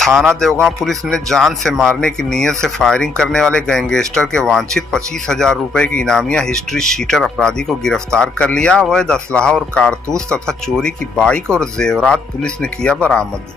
थाना देवगांव पुलिस ने जान से मारने की नीयत से फायरिंग करने वाले गैंगस्टर के वांछित 25,000 रुपए की इनामिया हिस्ट्री शीटर अपराधी को गिरफ्तार कर लिया। अवैध असलहा और कारतूस तथा चोरी की बाइक और जेवरात पुलिस ने किया बरामद।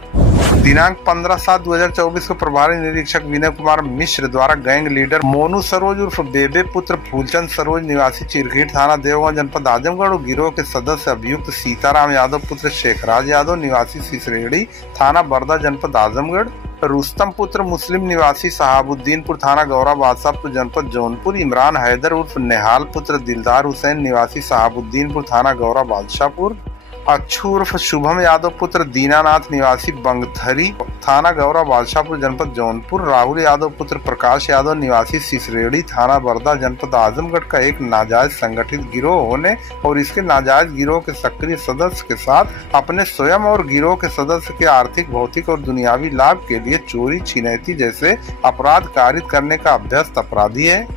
दिनांक 15/7/2024 को प्रभारी निरीक्षक विनय कुमार मिश्र द्वारा गैंग लीडर मोनू सरोज उर्फ बेबे पुत्र फूलचंद सरोज निवासी चिरखेट थाना देवगांव जनपद आजमगढ़ और गिरोह के सदस्य अभियुक्त सीताराम यादव पुत्र शेखराज यादव निवासी सिसरेड़ी थाना बरदा जनपद आजमगढ़, रुस्तम पुत्र मुस्लिम निवासी सहाबुद्दीनपुर थाना गौरा बादशाहपुर जनपद जौनपुर, इमरान हैदर उर्फ नेहाल पुत्र दिलदार हुसैन निवासी सहाबुद्दीनपुर थाना गौरा बादशाहपुर, अच्छू उर्फ शुभम यादव पुत्र दीनानाथ निवासी बंगथरी थाना गौरा बादशाहपुर जनपद जौनपुर, राहुल यादव पुत्र प्रकाश यादव निवासी सिसरेड़ी थाना बरदा जनपद आजमगढ़ का एक नाजायज संगठित गिरोह होने और इसके नाजायज गिरोह के सक्रिय सदस्य के साथ अपने स्वयं और गिरोह के सदस्य के आर्थिक, भौतिक और दुनियावी लाभ के लिए चोरी, छिनैती जैसे अपराध कारित करने का अभ्यस्त अपराधी है।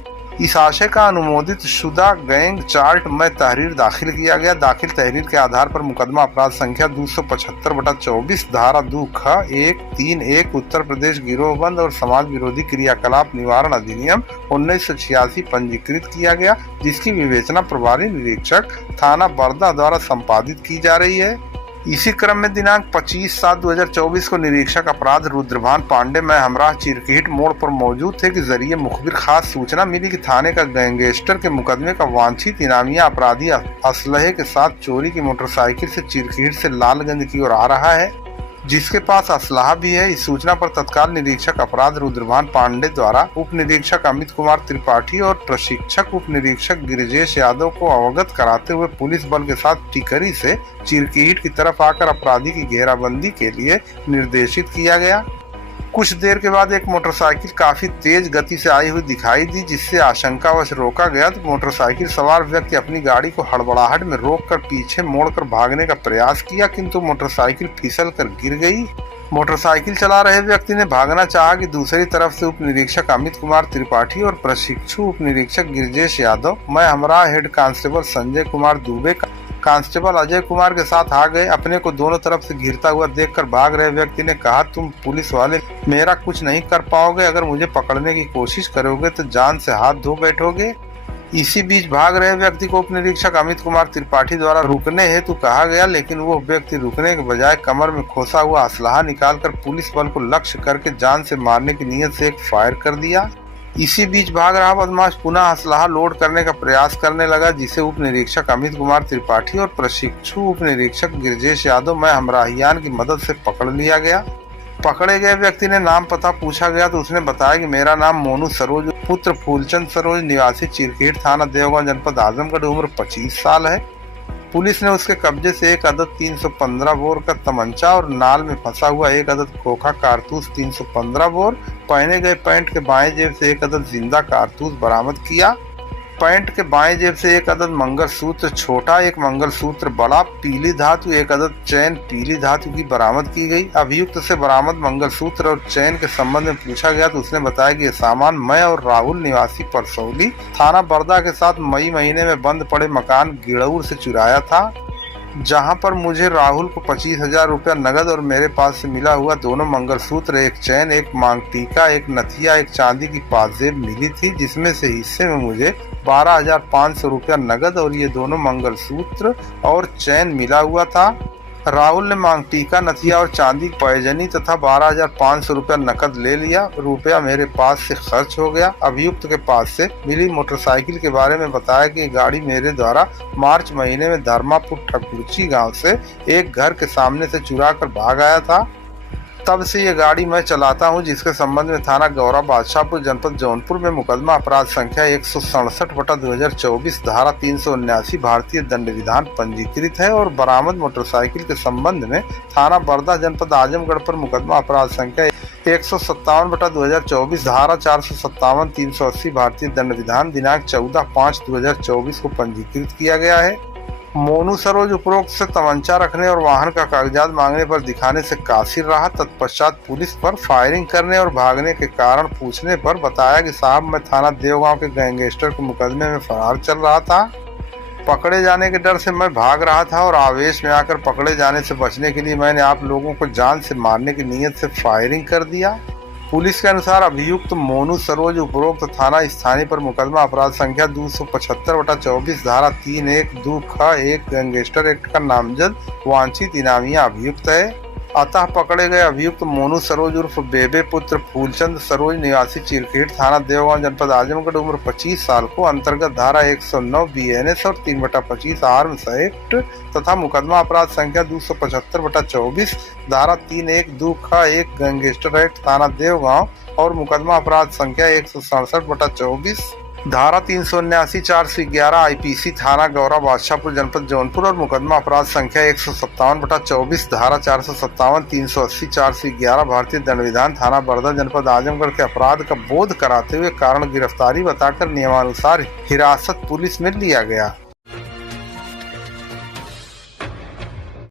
इस आशय का अनुमोदित शुदा गैंग चार्ट में तहरीर दाखिल किया गया। दाखिल तहरीर के आधार पर मुकदमा अपराध संख्या 275/24 धारा 2(ख)(1)(3)(1) उत्तर प्रदेश गिरोहबंद और समाज विरोधी क्रियाकलाप निवारण अधिनियम 1986 पंजीकृत किया गया, जिसकी विवेचना प्रभारी निरीक्षक थाना बरदा द्वारा संपादित की जा रही है। इसी क्रम में दिनांक 25/7/2024 को निरीक्षक अपराध रुद्रभान पांडे में हमरा चिरखेट मोड़ पर मौजूद थे कि जरिए मुखबिर खास सूचना मिली कि थाने का गैंगस्टर के मुकदमे का वांछित इनामिया अपराधी असलहे के साथ चोरी की मोटरसाइकिल से चिरखेट से लालगंज की ओर आ रहा है, जिसके पास असलहा भी है। इस सूचना पर तत्काल निरीक्षक अपराध रुद्रभान पांडे द्वारा उप निरीक्षक अमित कुमार त्रिपाठी और प्रशिक्षक उप निरीक्षक गिरिजेश यादव को अवगत कराते हुए पुलिस बल के साथ टिकरी से चिरखेट की तरफ आकर अपराधी की घेराबंदी के लिए निर्देशित किया गया। कुछ देर के बाद एक मोटरसाइकिल काफी तेज गति से आई हुई दिखाई दी, जिससे आशंकावश रोका गया तो मोटरसाइकिल सवार व्यक्ति अपनी गाड़ी को हड़बड़ाहट में रोककर पीछे मोड़कर भागने का प्रयास किया, किंतु मोटरसाइकिल फिसल कर गिर गई। मोटरसाइकिल चला रहे व्यक्ति ने भागना चाहा कि दूसरी तरफ से उप निरीक्षक अमित कुमार त्रिपाठी और प्रशिक्षु उप निरीक्षक गिरिजेश यादव, मैं हमरा head constable Sanjay Kumar Dubey, constable Ajay Kumar के साथ आ गए। अपने को दोनों तरफ से घिरता हुआ देखकर भाग रहे व्यक्ति ने कहा, तुम पुलिस वाले मेरा कुछ नहीं कर पाओगे, अगर मुझे पकड़ने की कोशिश करोगे तो जान से हाथ धो बैठोगे। इसी बीच भाग रहे व्यक्ति को उप निरीक्षक अमित कुमार त्रिपाठी द्वारा रुकने हेतु कहा गया, लेकिन वो व्यक्ति रुकने के बजाय कमर में खोसा हुआ असलहा निकालकर पुलिस बल को लक्ष्य करके जान से मारने की नीयत से एक फायर कर दिया। इसी बीच भाग रहा बदमाश पुनः असलहा लोड करने का प्रयास करने लगा, जिसे उप निरीक्षक अमित कुमार त्रिपाठी और प्रशिक्षु उप निरीक्षक गिरिजेश यादव में हमराहियान की मदद से पकड़ लिया गया। पकड़े गए व्यक्ति ने नाम पता पूछा गया तो उसने बताया कि मेरा नाम मोनू सरोज पुत्र फूलचंद सरोज निवासी चिरखेट थाना देवगांव जनपद आजमगढ़, उम्र 25 साल है। पुलिस ने उसके कब्जे से एक अदद 315 बोर का तमंचा और नाल में फंसा हुआ एक अदद खोखा कारतूस 315 बोर, पहने गए पैंट के बाएं जेब से एक अदद जिंदा कारतूस बरामद किया। पैंट के बाएं जेब से एक अदद मंगलसूत्र छोटा, एक मंगलसूत्र बड़ा, पीली धातु, एक अदद चैन पीली धातु की बरामद की गई। अभियुक्त से बरामद मंगलसूत्र और चैन के संबंध में पूछा गया तो उसने बताया कि ये सामान मैं और राहुल निवासी परसौली थाना बरदा के साथ मई महीने में बंद पड़े मकान गिड़ौर से चुराया था, जहां पर मुझे राहुल को 25,000 रुपया नगद और मेरे पास से मिला हुआ दोनों मंगलसूत्र, एक चैन, एक मांग टीका, एक नथिया, एक चांदी की पाजेब मिली थी, जिसमें से हिस्से में मुझे 12,500 रुपया नगद और ये दोनों मंगलसूत्र और चैन मिला हुआ था। राहुल ने मांग टीका, नथिया और चांदी की पैजनी तथा 12,500 रुपया नकद ले लिया। रुपया मेरे पास से खर्च हो गया। अभियुक्त के पास से मिली मोटरसाइकिल के बारे में बताया कि गाड़ी मेरे द्वारा मार्च महीने में धर्मापुर ठकुरची गांव से एक घर के सामने से चुरा कर भाग आया था। तब से ये गाड़ी मैं चलाता हूं, जिसके संबंध में थाना गौरा बादशाहपुर जनपद जौनपुर में मुकदमा अपराध संख्या 167/2024 धारा 379 भारतीय दंड विधान पंजीकृत है और बरामद मोटरसाइकिल के संबंध में थाना बरदा जनपद आजमगढ़ पर मुकदमा अपराध संख्या 157/2024 धारा 457 380 भारतीय दंड विधान दिनांक 14/5/2024 को पंजीकृत किया गया है। मोनू सरोज उपरोक्त से तमंचा रखने और वाहन का कागजात मांगने पर दिखाने से कासिर रहा। तत्पश्चात पुलिस पर फायरिंग करने और भागने के कारण पूछने पर बताया कि साहब मैं थाना देवगांव के गैंगस्टर के मुकदमे में फरार चल रहा था। पकड़े जाने के डर से मैं भाग रहा था और आवेश में आकर पकड़े जाने से बचने के लिए मैंने आप लोगों को जान से मारने की नीयत से फायरिंग कर दिया। पुलिस के अनुसार अभियुक्त मोनू सरोज उपरोक्त थाना स्थानीय पर मुकदमा अपराध संख्या 275/24 धारा 312 ख 1 गैंगस्टर एक्ट का नामजद वांछित इनामिया अभियुक्त है। अतः पकड़े गए अभियुक्त मोनू सरोज उर्फ बेबे पुत्र फूलचंद सरोज निवासी चिरखेट थाना देवगांव जनपद आजमगढ़ उम्र 25 साल को अंतर्गत धारा 109 BNS और 3/25 आर्म्स एक्ट तथा मुकदमा अपराध संख्या 275/24 धारा 312 ख 1 गैंगस्टर एक्ट थाना देवगांव और मुकदमा अपराध संख्या 167/24 धारा 379 411 IPC थाना गौरा बादशाहपुर जनपद जौनपुर और मुकदमा अपराध संख्या 157/24 धारा 457 380 411 भारतीय दंड विधान थाना बरदा जनपद आजमगढ़ के अपराध का बोध कराते हुए कारण गिरफ्तारी बताकर नियमानुसार हिरासत पुलिस में लिया गया।